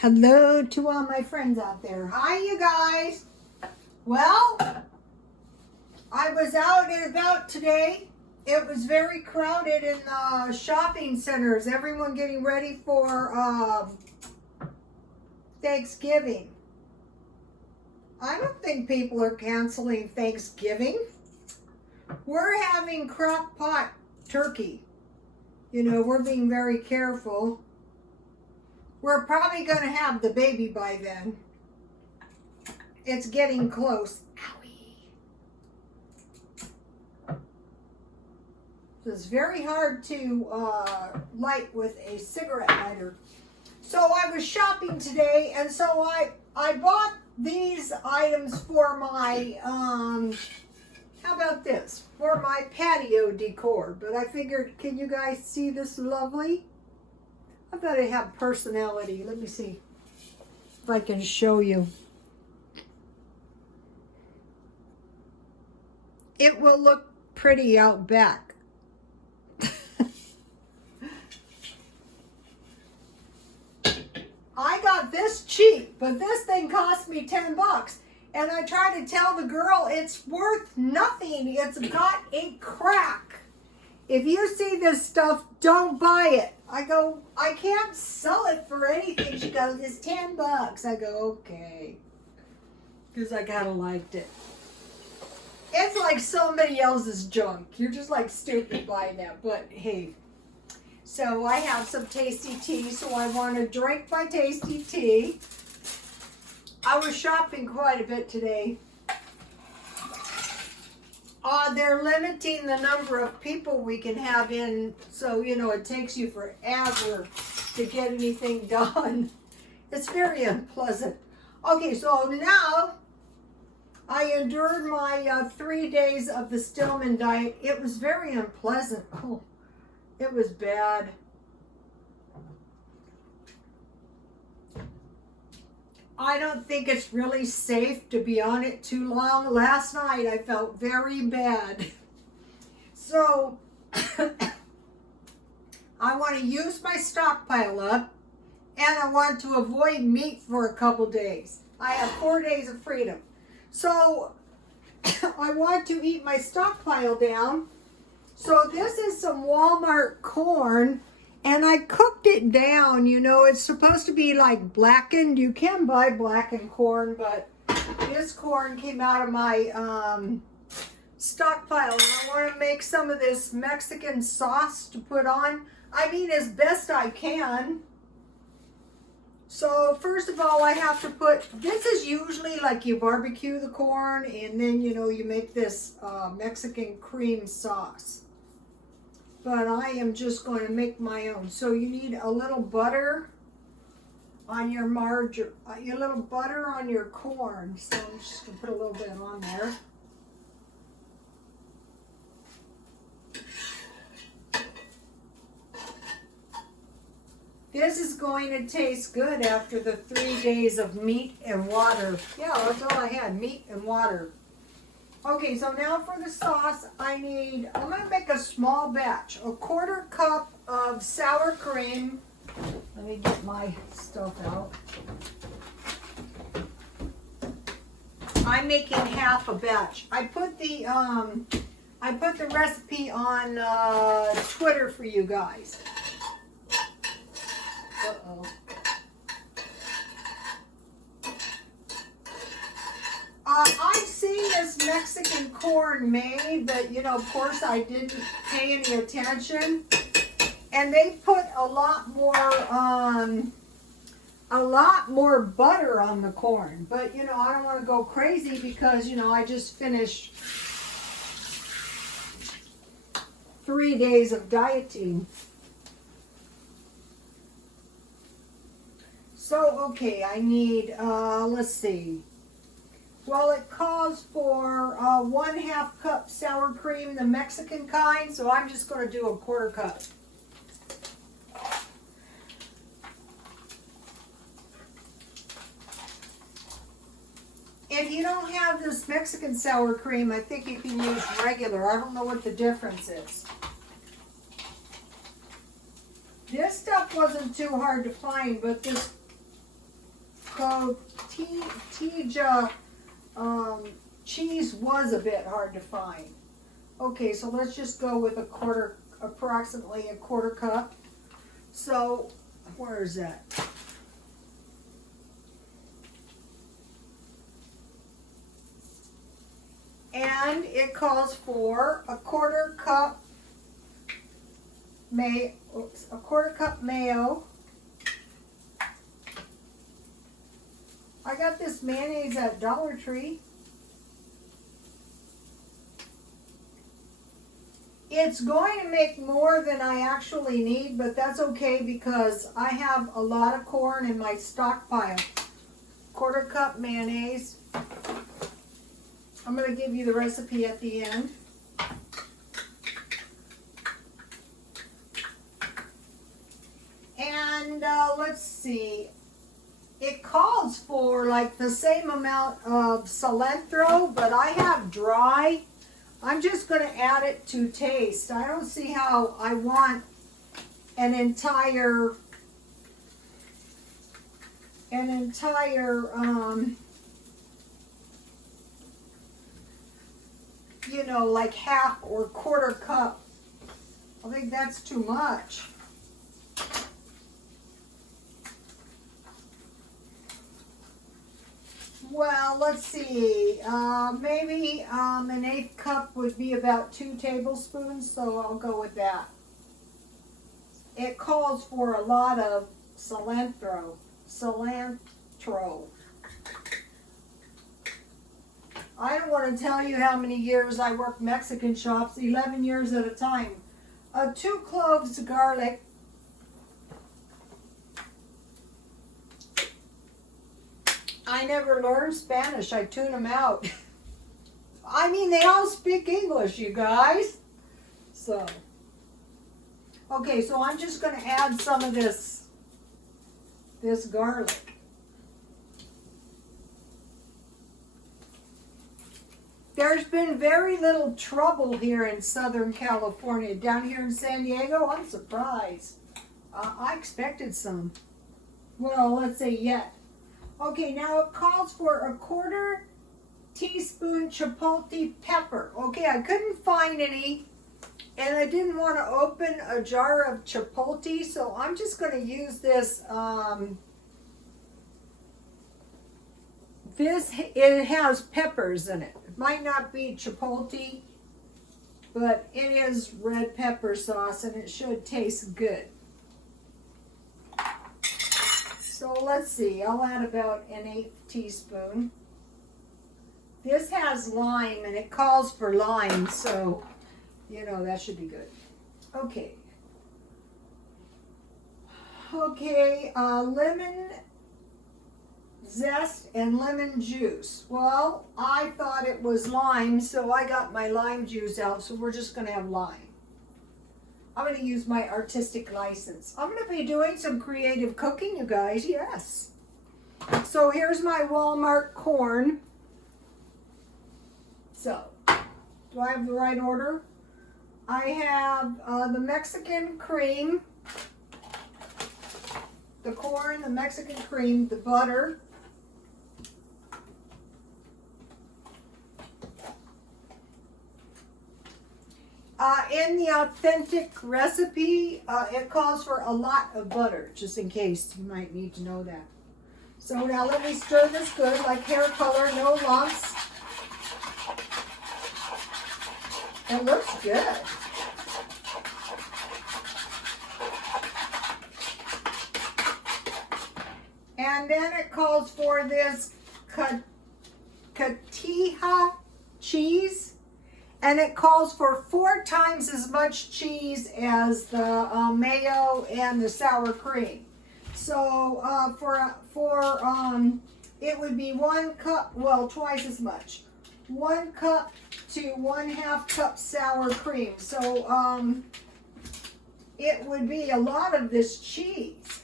Hello to all my friends out there. Hi, you guys. Well, I was out and about today. It was very crowded in the shopping centers. Everyone getting ready for Thanksgiving. I don't think people are canceling Thanksgiving. We're having crock pot turkey. You know, we're being very careful. We're probably going to have the baby by then. It's getting close. Owie. It's very hard to light with a cigarette lighter. So I was shopping today, and so I bought these items for my, how about this? For my patio decor. But I figured, can you guys see this lovely? I thought it had personality. Let me see if I can show you. It will look pretty out back. I got this cheap, but this thing cost me 10 bucks. And I tried to tell the girl it's worth nothing. It's got a crack. If you see this stuff, don't buy it. I go, I can't sell it for anything. She goes, it's 10 bucks. I go, okay. Because I kind of liked it. It's like somebody else's junk. You're just like stupid buying that. But hey. So I have some tasty tea. So I want to drink my tasty tea. I was shopping quite a bit today. They're limiting the number of people we can have in, so, you know, it takes you forever to get anything done. It's very unpleasant. Okay, so now I endured my 3 days of the Stillman diet. It was very unpleasant. Oh, it was bad. I don't think it's really safe to be on it too long. Last night I felt very bad. So I want to use my stockpile up, and I want to avoid meat for a couple days. I have 4 days of freedom. So I want to eat my stockpile down. So this is some Walmart corn. And I cooked it down, you know, it's supposed to be like blackened. You can buy blackened corn, but this corn came out of my stockpile. And I want to make some of this Mexican sauce to put on. I mean, as best I can. So first of all, I have to put, this is usually like you barbecue the corn and then, you know, you make this Mexican cream sauce. But I am just going to make my own. So you need a little butter on your margarine, a little butter on your corn. So I'm just going to put a little bit on there. This is going to taste good after the 3 days of meat and water. Yeah, that's all I had, meat and water. Okay, so now for the sauce, I'm going to make a small batch. A 1/4 cup of sour cream. Let me get my stuff out. I'm making half a batch. I put the recipe on Twitter for you guys. Uh-oh. I've seen this Mexican corn made, but, you know, of course I didn't pay any attention. And they put a lot more butter on the corn. But, you know, I don't want to go crazy because, you know, I just finished 3 days of dieting. So, okay, I need, let's see. Well, it calls for 1/2 cup sour cream, the Mexican kind, so I'm just going to do a 1/4 cup. If you don't have this Mexican sour cream, I think you can use regular. I don't know what the difference is. This stuff wasn't too hard to find, but this cotija cheese was a bit hard to find. Okay, so let's just go with approximately a quarter cup. So, where is that? And it calls for a quarter cup mayo. I got this mayonnaise at Dollar Tree. It's going to make more than I actually need, but that's okay because I have a lot of corn in my stockpile. Quarter cup mayonnaise. I'm going to give you the recipe at the end. And let's see. It calls for like the same amount of cilantro, but I have dry. I'm just going to add it to taste. I don't see how I want an entire you know, like half or quarter cup. I think that's too much. Well, let's see. Maybe an 1/8 cup would be about 2 tablespoons, so I'll go with that. It calls for a lot of cilantro. I don't want to tell you how many years I worked Mexican shops, 11 years at a time. 2 cloves of garlic. I never learned Spanish. I tune them out. I mean, they all speak English, you guys. So, okay, so I'm just going to add some of this garlic. There's been very little trouble here in Southern California. Down here in San Diego, I'm surprised. I expected some. Well, let's say yet. Okay, now it calls for a 1/4 teaspoon chipotle pepper. Okay, I couldn't find any, and I didn't want to open a jar of chipotle, so I'm just going to use this. It has peppers in it. It might not be chipotle, but it is red pepper sauce, and it should taste good. So let's see, I'll add about an 1/8 teaspoon. This has lime, and it calls for lime, so, you know, that should be good. Okay. Okay, lemon zest and lemon juice. Well, I thought it was lime, so I got my lime juice out, so we're just going to have lime. I'm going to use my artistic license. I'm going to be doing some creative cooking, you guys, yes. So here's my Walmart corn. So, do I have the right order? I have the Mexican cream, the corn, the Mexican cream, the butter, in the authentic recipe, it calls for a lot of butter, just in case you might need to know that. So now let me stir this good, like hair color, no lumps. It looks good. And then it calls for this cotija cheese. And it calls for 4 times as much cheese as the mayo and the sour cream. So it would be 1 cup, well, twice as much. 1 cup to 1/2 cup sour cream. So it would be a lot of this cheese.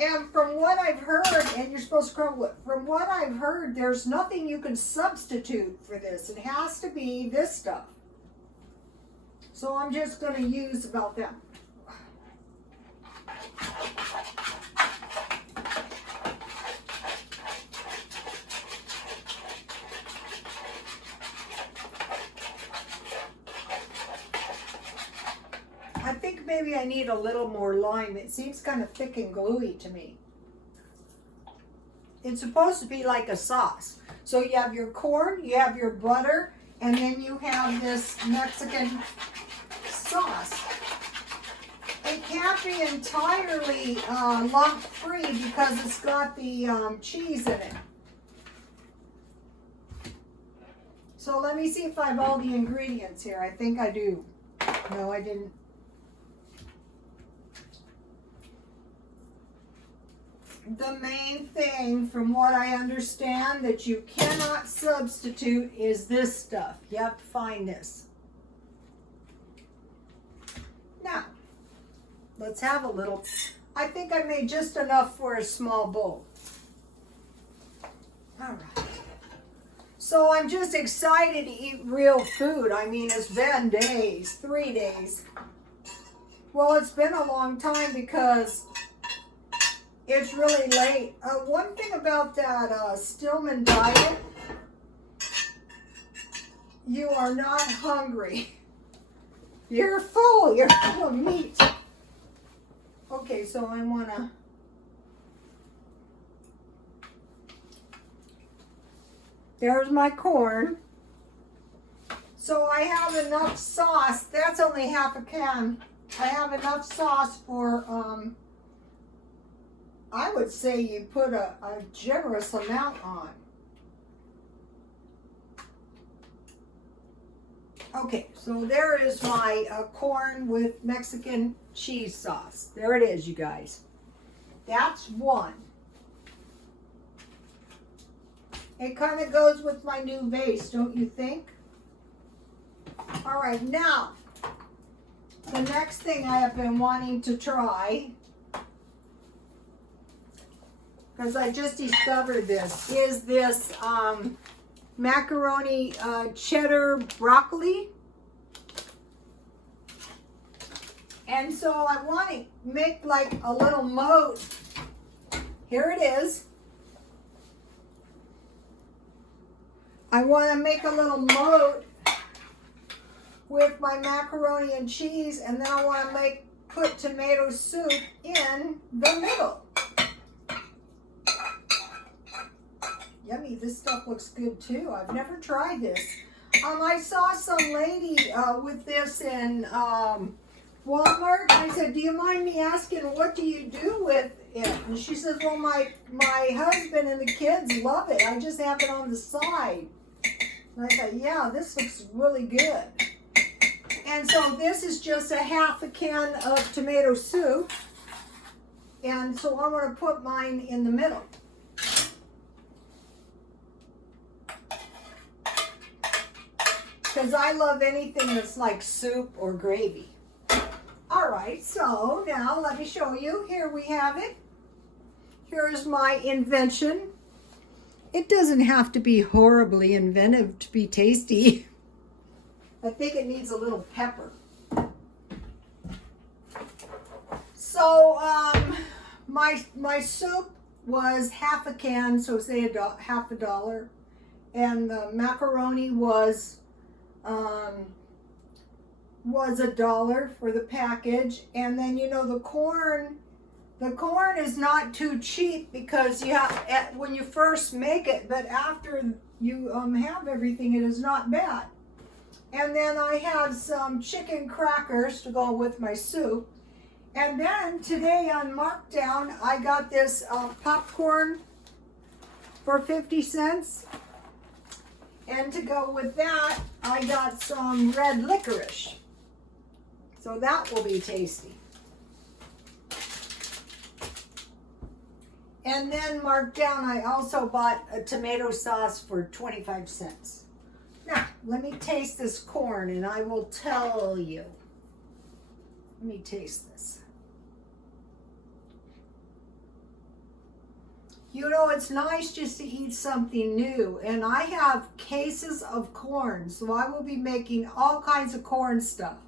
And from what I've heard, and you're supposed to crumble it, from what I've heard, there's nothing you can substitute for this. It has to be this stuff. So I'm just going to use about that. I think maybe I need a little more lime. It seems kind of thick and gluey to me. It's supposed to be like a sauce. So you have your corn, you have your butter, and then you have this Mexican sauce. It can't be entirely lump-free because it's got the cheese in it. So let me see if I have all the ingredients here. I think I do. No, I didn't. The main thing, from what I understand, that you cannot substitute is this stuff. You have to find this. Now, let's have a little. I think I made just enough for a small bowl. All right. So I'm just excited to eat real food. I mean, it's been days, 3 days. Well, it's been a long time because it's really late. One thing about that Stillman diet, you are not hungry. You're full of meat. Okay, so I wanna, there's my corn. So I have enough sauce. That's only half a can. I have enough sauce for, I would say you put a generous amount on. Okay, so there is my corn with Mexican cheese sauce. There it is, you guys. That's one. It kind of goes with my new base, don't you think? All right, now, the next thing I have been wanting to try, because I just discovered this, is this macaroni cheddar broccoli. And so I want to make like a little moat. Here it is. I want to make a little moat with my macaroni and cheese, and then I want to put tomato soup in the middle. Yummy, this stuff looks good too. I've never tried this. I saw some lady with this in Walmart. I said, do you mind me asking, what do you do with it? And she says, well, my husband and the kids love it. I just have it on the side. And I thought, yeah, this looks really good. And so this is just a half a can of tomato soup. And so I'm going to put mine in the middle. Because I love anything that's like soup or gravy. All right, so now let me show you. Here we have it. Here's my invention. It doesn't have to be horribly inventive to be tasty. I think it needs a little pepper. So my soup was half a can, so say half $1, and the macaroni was $1 for the package. And then, you know, the corn is not too cheap because you have, when you first make it, but after you have everything, it is not bad. And then I have some chicken crackers to go with my soup. And then today on markdown, I got this popcorn for 50 cents. And to go with that, I got some red licorice. So that will be tasty. And then marked down, I also bought a tomato sauce for 25 cents. Now, let me taste this corn and I will tell you. Let me taste this. You know, it's nice just to eat something new. And I have cases of corn, so I will be making all kinds of corn stuff.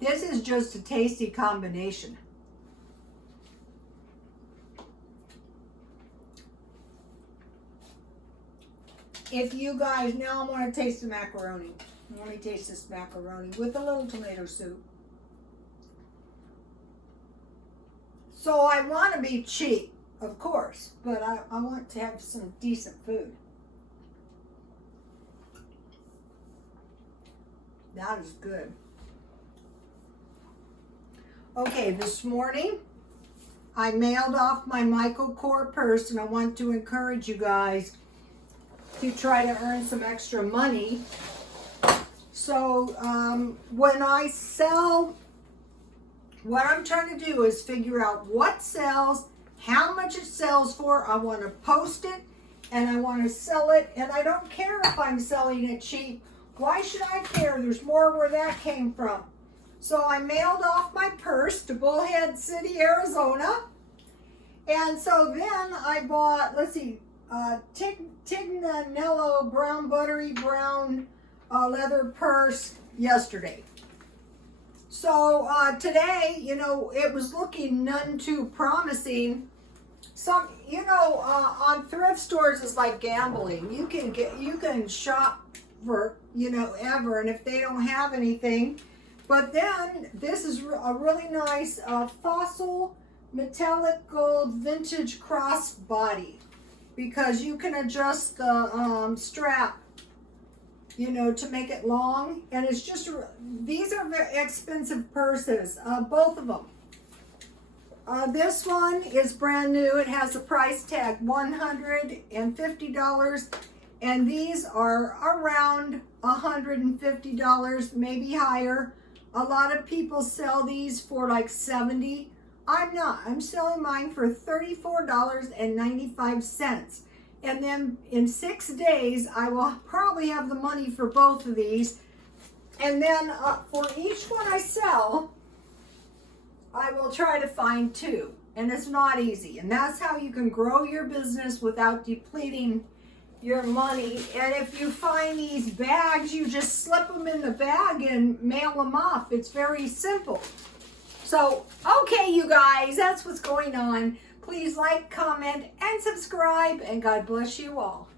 This is just a tasty combination. If you guys, now I want to taste the macaroni. Let me taste this macaroni with a little tomato soup. So I want to be cheap, of course, but I want to have some decent food. That is good. Okay, this morning I mailed off my Michael Kors purse, and I want to encourage you guys to try to earn some extra money. So when I sell, what I'm trying to do is figure out what sells, how much it sells for. I want to post it and I want to sell it, and I don't care if I'm selling it cheap. Why should I care? There's more where that came from. So I mailed off my purse to Bullhead City, Arizona. And so then I bought, let's see, Tignanello brown, buttery brown leather purse yesterday. So today, you know, it was looking none too promising. Some, you know, on thrift stores is like gambling. You can shop for, you know, ever, and if they don't have anything. But then this is a really nice fossil metallic gold vintage crossbody, because you can adjust the strap, you know, to make it long. And it's just, these are very expensive purses, both of them. This one is brand new. It has a price tag $150, and these are around $150, maybe higher. A lot of people sell these for like $70. I'm not. I'm selling mine for $34.95. And then in 6 days, I will probably have the money for both of these. And then for each one I sell, I will try to find two. And it's not easy. And that's how you can grow your business without depleting your money. And if you find these bags, you just slip them in the bag and mail them off. It's very simple. So, okay, you guys, that's what's going on. Please like, comment, and subscribe, and God bless you all.